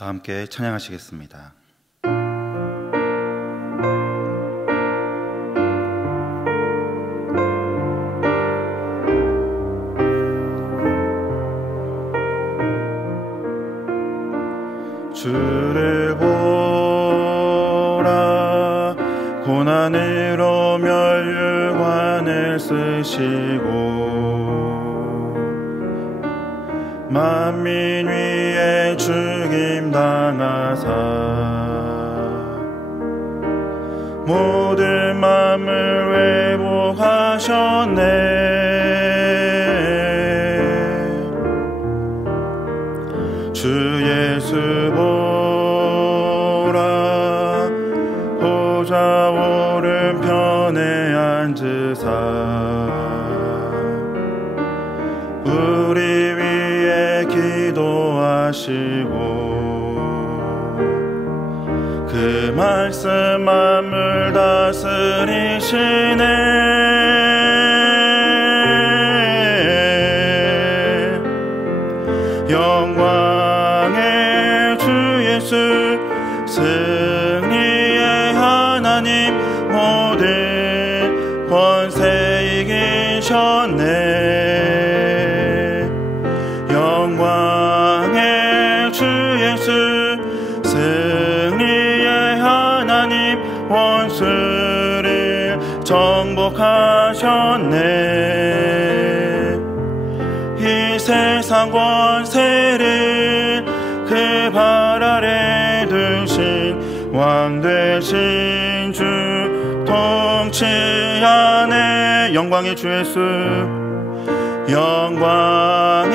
다 함께 찬양하시겠습니다. 주를 보라, 고난으로 멸류관을 쓰시고 만민 위에 죽임 당하사 모든 맘을 회복하셨네. 주 예수 보라, 보좌 오른편에 앉으사 우리 위에 기도하시고 그 말씀 만물 다스리시네. 영광의 주 예수, 승리의 하나님, 모든 권세 이기셨네. 영광의 주 예수, 승리의 하나님, 원수를 정복하셨네. 이 세상 권세를 그 발 아래 두신 왕 되신 주 통치하네. 영광의 주 예수, 영광의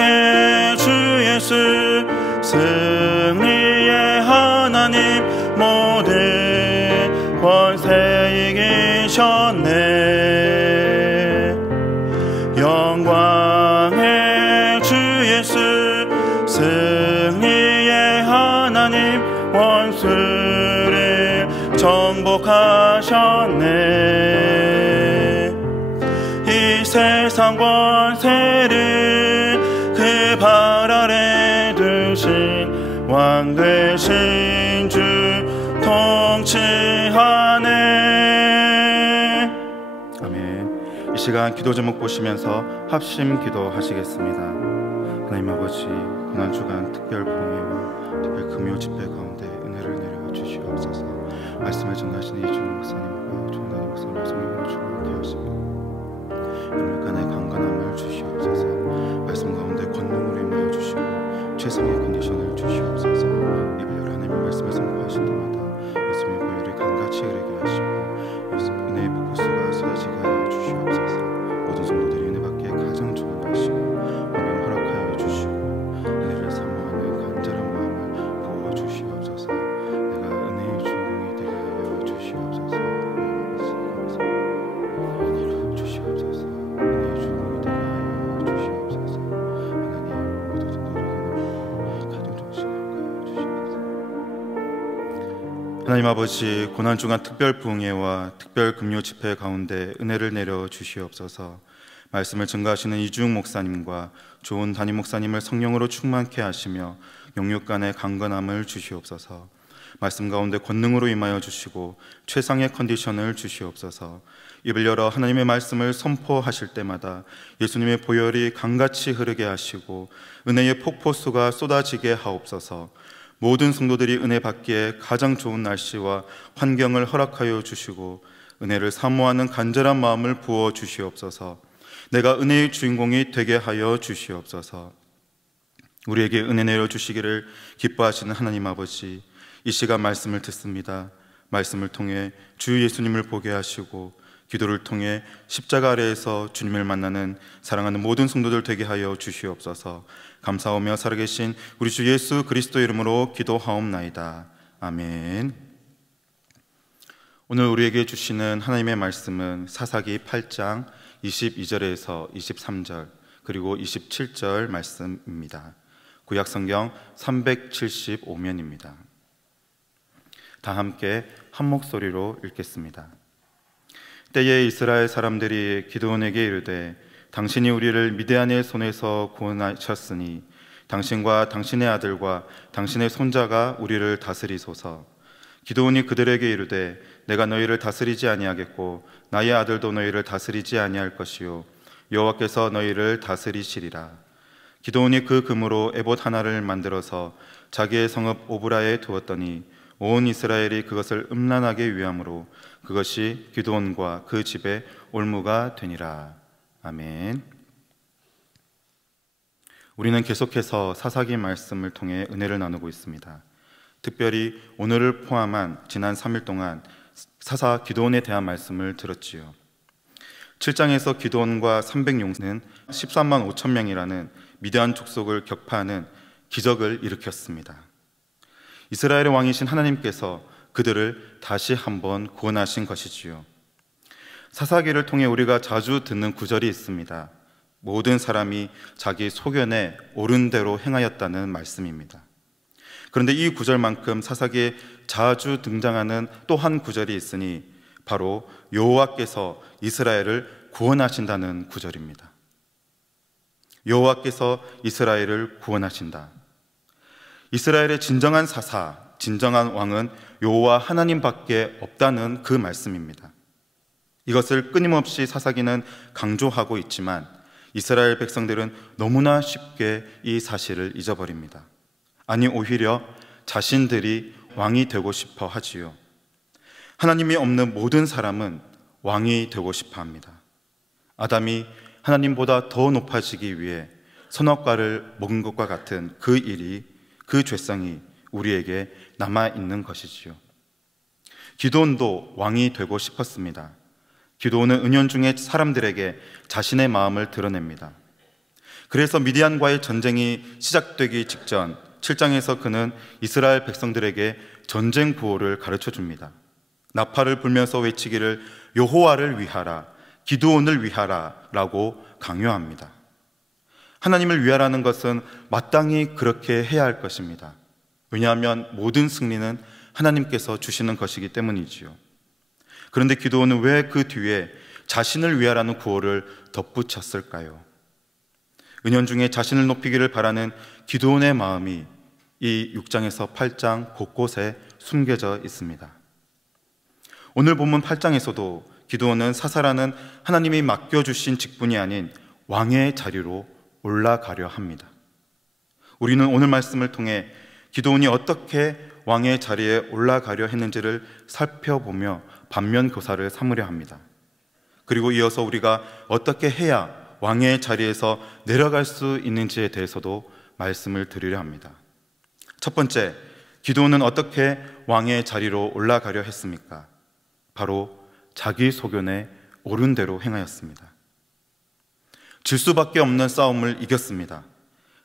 주 예수, 승리의 하나님, 모든 권세 이기셨네. 영광의 주 예수, 승리의 하나님, 원수를 정복하셨네. 이 세상 권세를 그 발 아래 두신 왕 되신 주 통치하네. 아멘. 이 시간 기도 제목 보시면서 합심 기도하시겠습니다. 하나님 아버지, 고난 주간 특별 봉예와 특별 금요 집회 가운데 은혜를 내려 주시옵소서. 말씀을 전하시는 이준 목사님과 조은하님 목사님을 성령으로 충만케 하시고 열물간의 강건함을 주시옵소서. 말씀 가운데 권능으로 임하여 주시고 최상의 컨디션을 주시옵소서. 예배열 하나님의 말씀을 선포하신 때마다 예수님의 보혈이 강같이 흐르게 하시고 은혜의 폭포수가 쏟아지게 하여 주시옵소서. 모든 성도들이 은혜 받기에 가장 좋은 날씨고 오늘 허락하여 주시고 은혜를 사모하는 간절한 마음을 부어 주시옵소서. 내가 은혜의 주인공이 되게 하여 주시옵소서. 은혜로 주시옵소서. 은혜의 주인공이 되게 하여 주시옵소서. 하나님, 모든 성도들에게는 가장 좋은 시간 하여 주시옵소서. 하나님 아버지, 고난 주간 특별 부흥회와 특별 금요 집회 가운데 은혜를 내려 주시옵소서. 말씀을 증거하시는 이주웅 목사님과 좋은 담임 목사님을 성령으로 충만케 하시며 영육간의 강건함을 주시옵소서. 말씀 가운데 권능으로 임하여 주시고 최상의 컨디션을 주시옵소서. 입을 열어 하나님의 말씀을 선포하실 때마다 예수님의 보혈이 강같이 흐르게 하시고 은혜의 폭포수가 쏟아지게 하옵소서. 모든 성도들이 은혜 받기에 가장 좋은 날씨와 환경을 허락하여 주시고 은혜를 사모하는 간절한 마음을 부어 주시옵소서. 내가 은혜의 주인공이 되게 하여 주시옵소서. 우리에게 은혜 내려 주시기를 기뻐하시는 하나님 아버지, 이 시간 말씀을 듣습니다. 말씀을 통해 주 예수님을 보게 하시고 기도를 통해 십자가 아래에서 주님을 만나는 사랑하는 모든 성도들 되게 하여 주시옵소서. 감사하며 살아계신 우리 주 예수 그리스도 이름으로 기도하옵나이다. 아멘. 오늘 우리에게 주시는 하나님의 말씀은 사사기 8장 22절에서 23절 그리고 27절 말씀입니다. 구약 성경 375면입니다. 다 함께 한 목소리로 읽겠습니다. 때에 이스라엘 사람들이 기드온에게 이르되 당신이 우리를 미디안의 손에서 구원하셨으니 당신과 당신의 아들과 당신의 손자가 우리를 다스리소서. 기드온이 그들에게 이르되 내가 너희를 다스리지 아니하겠고 나의 아들도 너희를 다스리지 아니할 것이요 여호와께서 너희를 다스리시리라. 기드온이 그 금으로 에봇 하나를 만들어서 자기의 성읍 오브라에 두었더니 온 이스라엘이 그것을 음란하게 위함으로 그것이 기드온과 그 집의 올무가 되니라. 아멘. 우리는 계속해서 사사기 말씀을 통해 은혜를 나누고 있습니다. 특별히 오늘을 포함한 지난 3일 동안 사사 기드온에 대한 말씀을 들었지요. 7장에서 기드온과 300용사는 13만 5천 명이라는 미디안 족속을 격파하는 기적을 일으켰습니다. 이스라엘의 왕이신 하나님께서 그들을 다시 한번 구원하신 것이지요. 사사기를 통해 우리가 자주 듣는 구절이 있습니다. 모든 사람이 자기 소견에 옳은 대로 행하였다는 말씀입니다. 그런데 이 구절만큼 사사기에 자주 등장하는 또 한 구절이 있으니 바로 여호와께서 이스라엘을 구원하신다는 구절입니다. 여호와께서 이스라엘을 구원하신다. 이스라엘의 진정한 사사, 진정한 왕은 여호와 하나님밖에 없다는 그 말씀입니다. 이것을 끊임없이 사사기는 강조하고 있지만 이스라엘 백성들은 너무나 쉽게 이 사실을 잊어버립니다. 아니 오히려 자신들이 왕이 되고 싶어 하지요. 하나님이 없는 모든 사람은 왕이 되고 싶어 합니다. 아담이 하나님보다 더 높아지기 위해 선악과를 먹은 것과 같은 그 일이, 그 죄성이 우리에게 남아있는 것이지요. 기드온도 왕이 되고 싶었습니다. 기드온은 은연중에 사람들에게 자신의 마음을 드러냅니다. 그래서 미디안과의 전쟁이 시작되기 직전 7장에서 그는 이스라엘 백성들에게 전쟁 구호를 가르쳐 줍니다. 나팔을 불면서 외치기를 여호와를 위하라, 기드온을 위하라 라고 강요합니다. 하나님을 위하라는 것은 마땅히 그렇게 해야 할 것입니다. 왜냐하면 모든 승리는 하나님께서 주시는 것이기 때문이지요. 그런데 기드온은 왜 그 뒤에 자신을 위하라는 구호를 덧붙였을까요? 은연중에 자신을 높이기를 바라는 기드온의 마음이 이 6장에서 8장 곳곳에 숨겨져 있습니다. 오늘 본문 8장에서도 기드온은 사사라는 하나님이 맡겨주신 직분이 아닌 왕의 자리로 올라가려 합니다. 우리는 오늘 말씀을 통해 기드온이 어떻게 왕의 자리에 올라가려 했는지를 살펴보며 반면 교사를 삼으려 합니다. 그리고 이어서 우리가 어떻게 해야 왕의 자리에서 내려갈 수 있는지에 대해서도 말씀을 드리려 합니다. 첫 번째, 기드온은 어떻게 왕의 자리로 올라가려 했습니까? 바로 자기 소견에 옳은 대로 행하였습니다. 질 수밖에 없는 싸움을 이겼습니다.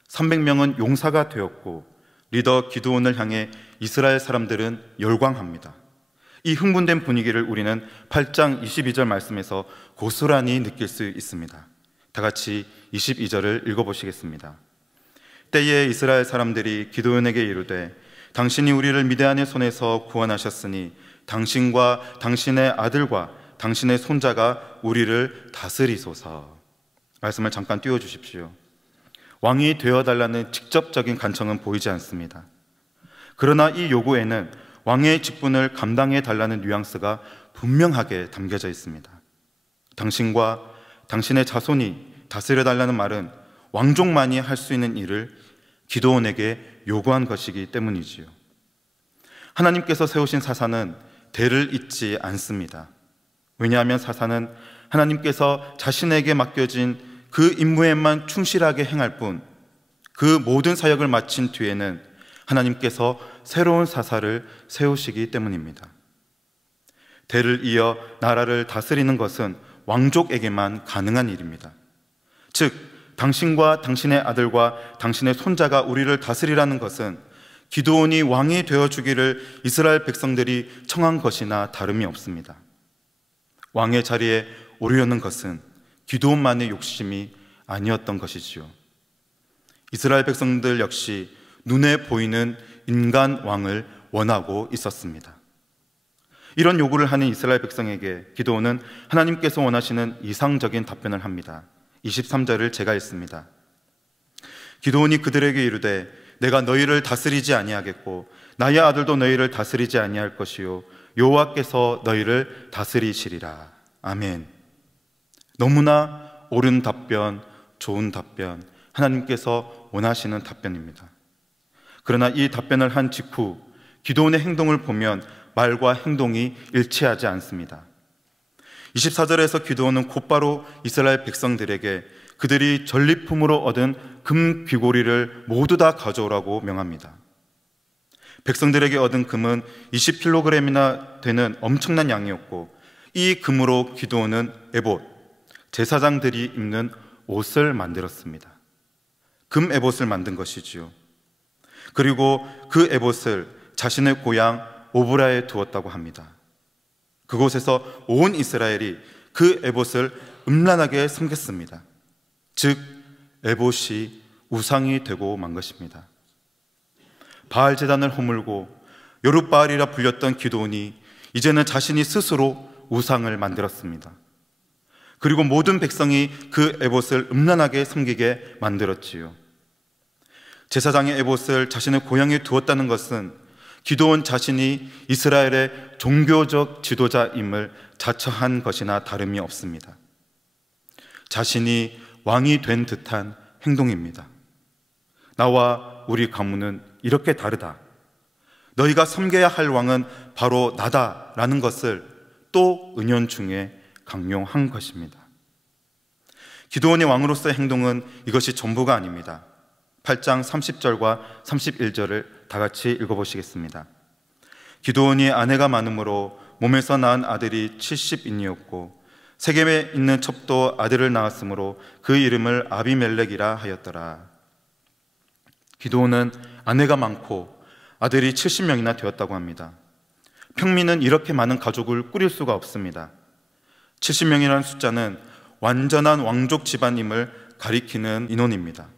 300명은 용사가 되었고 리더 기드온을 향해 이스라엘 사람들은 열광합니다. 이 흥분된 분위기를 우리는 8장 22절 말씀에서 고스란히 느낄 수 있습니다. 다 같이 22절을 읽어보시겠습니다. 때에 이스라엘 사람들이 기드온에게 이르되 당신이 우리를 미디안의 손에서 구원하셨으니 당신과 당신의 아들과 당신의 손자가 우리를 다스리소서. 말씀을 잠깐 띄워주십시오. 왕이 되어달라는 직접적인 간청은 보이지 않습니다. 그러나 이 요구에는 왕의 직분을 감당해달라는 뉘앙스가 분명하게 담겨져 있습니다. 당신과 당신의 자손이 다스려달라는 말은 왕족만이 할 수 있는 일을 기드온에게 요구한 것이기 때문이지요. 하나님께서 세우신 사사는 대를 잇지 않습니다. 왜냐하면 사사는 하나님께서 자신에게 맡겨진 그 임무에만 충실하게 행할 뿐, 그 모든 사역을 마친 뒤에는 하나님께서 새로운 사사를 세우시기 때문입니다. 대를 이어 나라를 다스리는 것은 왕족에게만 가능한 일입니다. 즉, 당신과 당신의 아들과 당신의 손자가 우리를 다스리라는 것은 기드온이 왕이 되어주기를 이스라엘 백성들이 청한 것이나 다름이 없습니다. 왕의 자리에 오르려는 것은 기드온만의 욕심이 아니었던 것이지요. 이스라엘 백성들 역시 눈에 보이는 인간 왕을 원하고 있었습니다. 이런 요구를 하는 이스라엘 백성에게 기드온은 하나님께서 원하시는 이상적인 답변을 합니다. 23절을 제가 읽습니다. 기드온이 그들에게 이르되 내가 너희를 다스리지 아니하겠고 나의 아들도 너희를 다스리지 아니할 것이요 여호와께서 너희를 다스리시리라. 아멘. 너무나 옳은 답변, 좋은 답변, 하나님께서 원하시는 답변입니다. 그러나 이 답변을 한 직후 기드온의 행동을 보면 말과 행동이 일치하지 않습니다. 24절에서 기드온은 곧바로 이스라엘 백성들에게 그들이 전리품으로 얻은 금 귀고리를 모두 다 가져오라고 명합니다. 백성들에게 얻은 금은 20kg이나 되는 엄청난 양이었고, 이 금으로 기드온은 에봇, 제사장들이 입는 옷을 만들었습니다. 금 에봇을 만든 것이지요. 그리고 그 에봇을 자신의 고향 오브라에 두었다고 합니다. 그곳에서 온 이스라엘이 그 에봇을 음란하게 섬겼습니다. 즉 에봇이 우상이 되고 만 것입니다. 바알 제단을 허물고 여룻바알이라 불렸던 기드온이 이제는 자신이 스스로 우상을 만들었습니다. 그리고 모든 백성이 그 에봇을 음란하게 섬기게 만들었지요. 제사장의 에봇을 자신의 고향에 두었다는 것은 기드온 자신이 이스라엘의 종교적 지도자임을 자처한 것이나 다름이 없습니다. 자신이 왕이 된 듯한 행동입니다. 나와 우리 가문은 이렇게 다르다. 너희가 섬겨야 할 왕은 바로 나다라는 것을 또 은연중에 강요한 것입니다. 기드온의 왕으로서의 행동은 이것이 전부가 아닙니다. 8장 30절과 31절을 다 같이 읽어보시겠습니다. 기드온이 아내가 많으므로 몸에서 낳은 아들이 70인이었고 세겜에 있는 첩도 아들을 낳았으므로 그 이름을 아비멜렉이라 하였더라. 기드온은 아내가 많고 아들이 70명이나 되었다고 합니다. 평민은 이렇게 많은 가족을 꾸릴 수가 없습니다. 70명이라는 숫자는 완전한 왕족 집안임을 가리키는 인원입니다.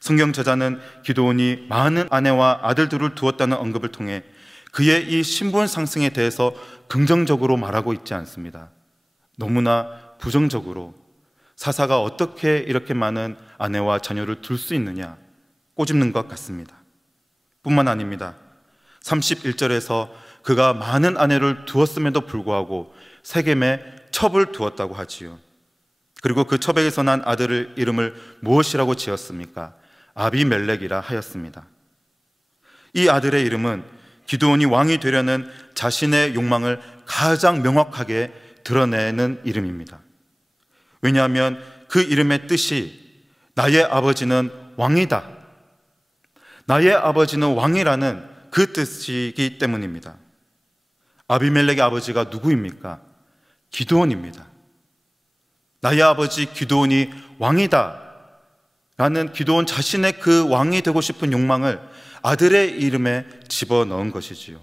성경 저자는 기드온이 많은 아내와 아들들을 두었다는 언급을 통해 그의 이 신분 상승에 대해서 긍정적으로 말하고 있지 않습니다. 너무나 부정적으로 사사가 어떻게 이렇게 많은 아내와 자녀를 둘 수 있느냐 꼬집는 것 같습니다. 뿐만 아닙니다. 31절에서 그가 많은 아내를 두었음에도 불구하고 세겜에 첩을 두었다고 하지요. 그리고 그 첩에게서 난 아들의 이름을 무엇이라고 지었습니까? 아비멜렉이라 하였습니다. 이 아들의 이름은 기드온이 왕이 되려는 자신의 욕망을 가장 명확하게 드러내는 이름입니다. 왜냐하면 그 이름의 뜻이 나의 아버지는 왕이다, 나의 아버지는 왕이라는 그 뜻이기 때문입니다. 아비멜렉의 아버지가 누구입니까? 기드온입니다. 나의 아버지 기드온이 왕이다 라는 기드온 자신의 그 왕이 되고 싶은 욕망을 아들의 이름에 집어넣은 것이지요.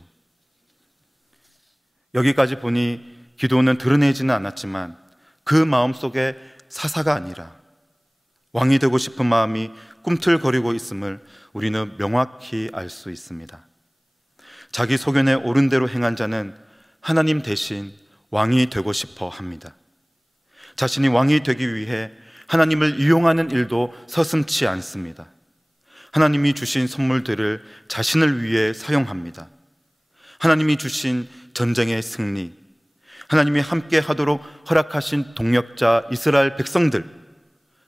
여기까지 보니 기드온은 드러내지는 않았지만 그 마음속에 사사가 아니라 왕이 되고 싶은 마음이 꿈틀거리고 있음을 우리는 명확히 알 수 있습니다. 자기 소견에 옳은 대로 행한 자는 하나님 대신 왕이 되고 싶어 합니다. 자신이 왕이 되기 위해 하나님을 이용하는 일도 서슴지 않습니다. 하나님이 주신 선물들을 자신을 위해 사용합니다. 하나님이 주신 전쟁의 승리, 하나님이 함께 하도록 허락하신 동역자 이스라엘 백성들,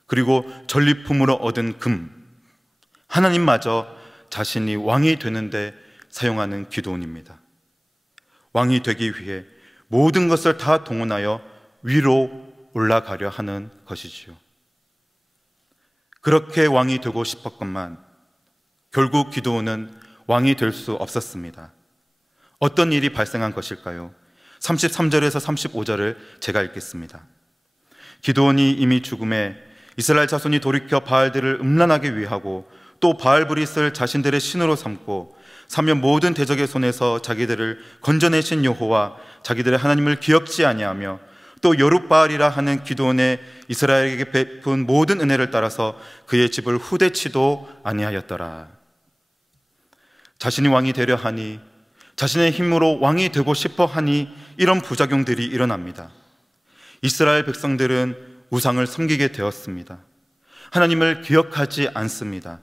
그리고 전리품으로 얻은 금, 하나님마저 자신이 왕이 되는데 사용하는 기드온입니다. 왕이 되기 위해 모든 것을 다 동원하여 위로 올라가려 하는 것이지요. 그렇게 왕이 되고 싶었건만 결국 기드온은 왕이 될 수 없었습니다. 어떤 일이 발생한 것일까요? 33절에서 35절을 제가 읽겠습니다. 기드온이 이미 죽음에 이스라엘 자손이 돌이켜 바알들을 음란하게 위하고 또 바알브릿을 자신들의 신으로 삼고 사면 모든 대적의 손에서 자기들을 건져내신 여호와 자기들의 하나님을 기억지 아니하며 또 여룻바알이라 하는 기드온의 이스라엘에게 베푼 모든 은혜를 따라서 그의 집을 후대치도 아니하였더라. 자신이 왕이 되려 하니, 자신의 힘으로 왕이 되고 싶어 하니 이런 부작용들이 일어납니다. 이스라엘 백성들은 우상을 섬기게 되었습니다. 하나님을 기억하지 않습니다.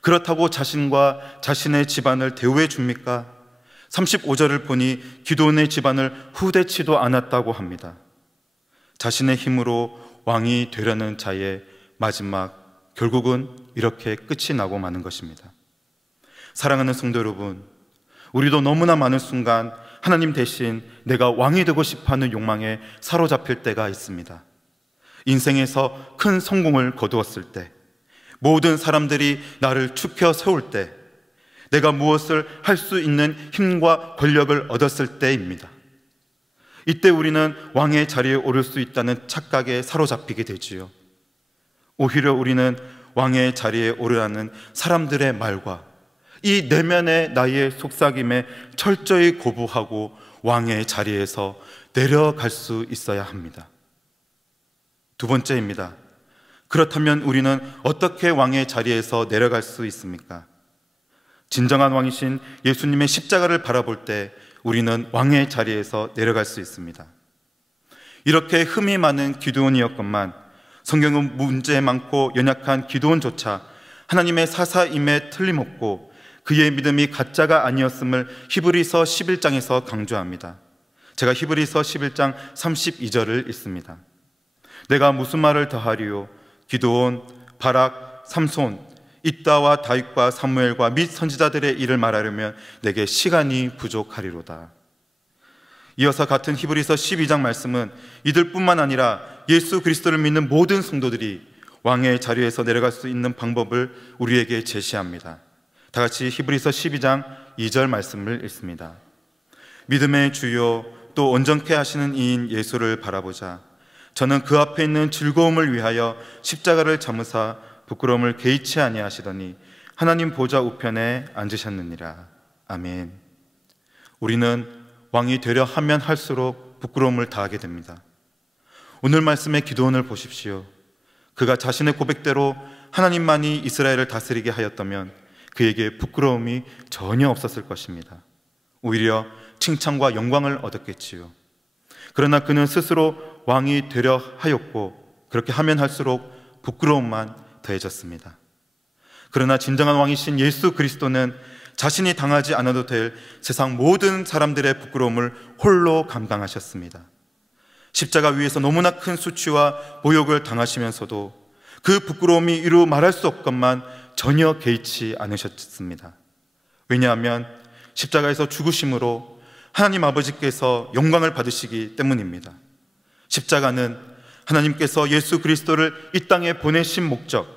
그렇다고 자신과 자신의 집안을 대우해 줍니까? 35절을 보니 기드온의 집안을 후대치도 않았다고 합니다. 자신의 힘으로 왕이 되려는 자의 마지막, 결국은 이렇게 끝이 나고 마는 것입니다. 사랑하는 성도 여러분, 우리도 너무나 많은 순간 하나님 대신 내가 왕이 되고 싶어하는 욕망에 사로잡힐 때가 있습니다. 인생에서 큰 성공을 거두었을 때, 모든 사람들이 나를 추켜 세울 때, 내가 무엇을 할 수 있는 힘과 권력을 얻었을 때입니다. 이때 우리는 왕의 자리에 오를 수 있다는 착각에 사로잡히게 되지요. 오히려 우리는 왕의 자리에 오르라는 사람들의 말과 이 내면의 나의 속삭임에 철저히 거부하고 왕의 자리에서 내려갈 수 있어야 합니다. 두 번째입니다. 그렇다면 우리는 어떻게 왕의 자리에서 내려갈 수 있습니까? 진정한 왕이신 예수님의 십자가를 바라볼 때 우리는 왕의 자리에서 내려갈 수 있습니다. 이렇게 흠이 많은 기드온이었건만 성경은 문제 많고 연약한 기드온조차 하나님의 사사임에 틀림없고 그의 믿음이 가짜가 아니었음을 히브리서 11장에서 강조합니다. 제가 히브리서 11장 32절을 읽습니다. 내가 무슨 말을 더하리요? 기드온, 바락, 삼손, 입다와 다윗과 사무엘과 및 선지자들의 일을 말하려면 내게 시간이 부족하리로다. 이어서 같은 히브리서 12장 말씀은 이들뿐만 아니라 예수 그리스도를 믿는 모든 성도들이 왕의 자리에서 내려갈 수 있는 방법을 우리에게 제시합니다. 다 같이 히브리서 12장 2절 말씀을 읽습니다. 믿음의 주요 또 온전케 하시는 이인 예수를 바라보자. 저는 그 앞에 있는 즐거움을 위하여 십자가를 참으사 부끄러움을 개의치 아니하시더니 하나님 보좌 우편에 앉으셨느니라. 아멘. 우리는 왕이 되려 하면 할수록 부끄러움을 다하게 됩니다. 오늘 말씀의 기드온을 보십시오. 그가 자신의 고백대로 하나님만이 이스라엘을 다스리게 하였다면 그에게 부끄러움이 전혀 없었을 것입니다. 오히려 칭찬과 영광을 얻었겠지요. 그러나 그는 스스로 왕이 되려 하였고 그렇게 하면 할수록 부끄러움만 더해졌습니다. 그러나 진정한 왕이신 예수 그리스도는 자신이 당하지 않아도 될 세상 모든 사람들의 부끄러움을 홀로 감당하셨습니다. 십자가 위에서 너무나 큰 수치와 모욕을 당하시면서도 그 부끄러움이 이루 말할 수 없건만 전혀 개의치 않으셨습니다. 왜냐하면 십자가에서 죽으심으로 하나님 아버지께서 영광을 받으시기 때문입니다. 십자가는 하나님께서 예수 그리스도를 이 땅에 보내신 목적,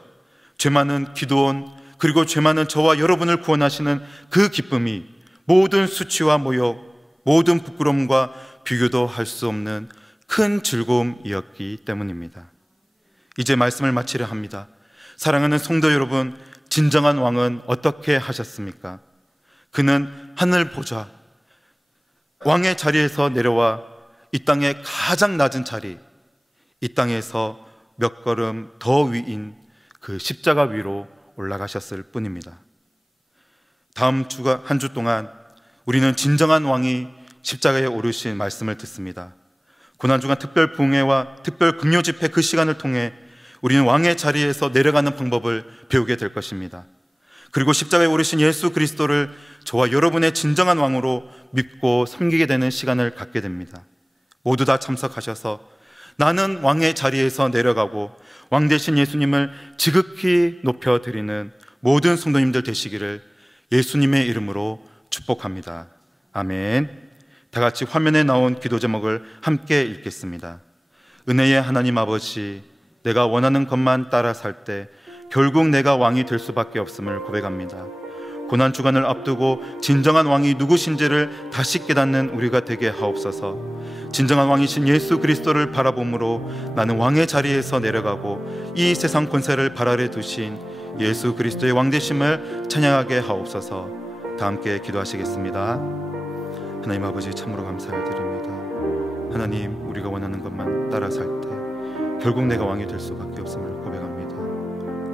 죄 많은 기드온 그리고 죄 많은 저와 여러분을 구원하시는 그 기쁨이 모든 수치와 모욕, 모든 부끄러움과 비교도 할 수 없는 큰 즐거움이었기 때문입니다. 이제 말씀을 마치려 합니다. 사랑하는 성도 여러분, 진정한 왕은 어떻게 하셨습니까? 그는 하늘 보좌, 왕의 자리에서 내려와 이 땅의 가장 낮은 자리, 이 땅에서 몇 걸음 더 위인 그 십자가 위로 올라가셨을 뿐입니다. 다음 주가 한 주 동안 우리는 진정한 왕이 십자가에 오르신 말씀을 듣습니다. 고난주간 특별 부흥회와 특별 금요 집회 그 시간을 통해 우리는 왕의 자리에서 내려가는 방법을 배우게 될 것입니다. 그리고 십자가에 오르신 예수 그리스도를 저와 여러분의 진정한 왕으로 믿고 섬기게 되는 시간을 갖게 됩니다. 모두 다 참석하셔서 나는 왕의 자리에서 내려가고 왕 대신 예수님을 지극히 높여드리는 모든 성도님들 되시기를 예수님의 이름으로 축복합니다. 아멘. 다 같이 화면에 나온 기도 제목을 함께 읽겠습니다. 은혜의 하나님 아버지, 내가 원하는 것만 따라 살 때 결국 내가 왕이 될 수밖에 없음을 고백합니다. 고난주간을 앞두고 진정한 왕이 누구신지를 다시 깨닫는 우리가 되게 하옵소서. 진정한 왕이신 예수 그리스도를 바라봄으로 나는 왕의 자리에서 내려가고 이 세상 권세를 발 아래 두신 예수 그리스도의 왕되심을 찬양하게 하옵소서. 다 함께 기도하시겠습니다. 하나님 아버지, 참으로 감사를 드립니다. 하나님, 우리가 원하는 것만 따라 살 때 결국 내가 왕이 될 수밖에 없음을 고백합니다.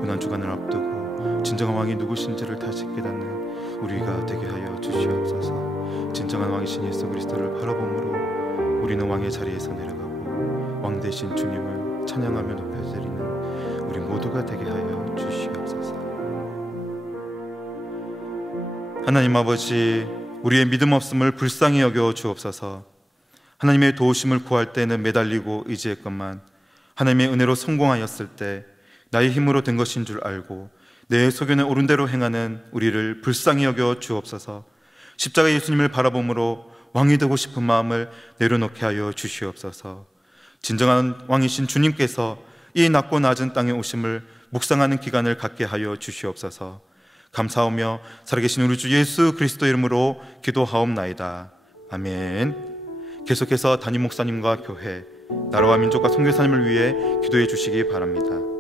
고난주간을 앞두고 진정한 왕이 누구신지를 다시 깨닫는 우리가 되게 하여 주시옵소서. 진정한 왕이신 예수 그리스도를 바라봄으로 우리는 왕의 자리에서 내려가고 왕 대신 주님을 찬양하며 높여드리는 우리 모두가 되게 하여 주시옵소서. 하나님 아버지, 우리의 믿음 없음을 불쌍히 여겨 주옵소서. 하나님의 도우심을 구할 때는 매달리고 의지했건만 하나님의 은혜로 성공하였을 때 나의 힘으로 된 것인 줄 알고 내 소견에 옳은 대로 행하는 우리를 불쌍히 여겨 주옵소서. 십자가 예수님을 바라봄으로 왕이 되고 싶은 마음을 내려놓게 하여 주시옵소서. 진정한 왕이신 주님께서 이 낮고 낮은 땅에 오심을 묵상하는 기간을 갖게 하여 주시옵소서. 감사하며 살아계신 우리 주 예수 그리스도 이름으로 기도하옵나이다. 아멘. 계속해서 담임 목사님과 교회, 나라와 민족과 선교사님을 위해 기도해 주시기 바랍니다.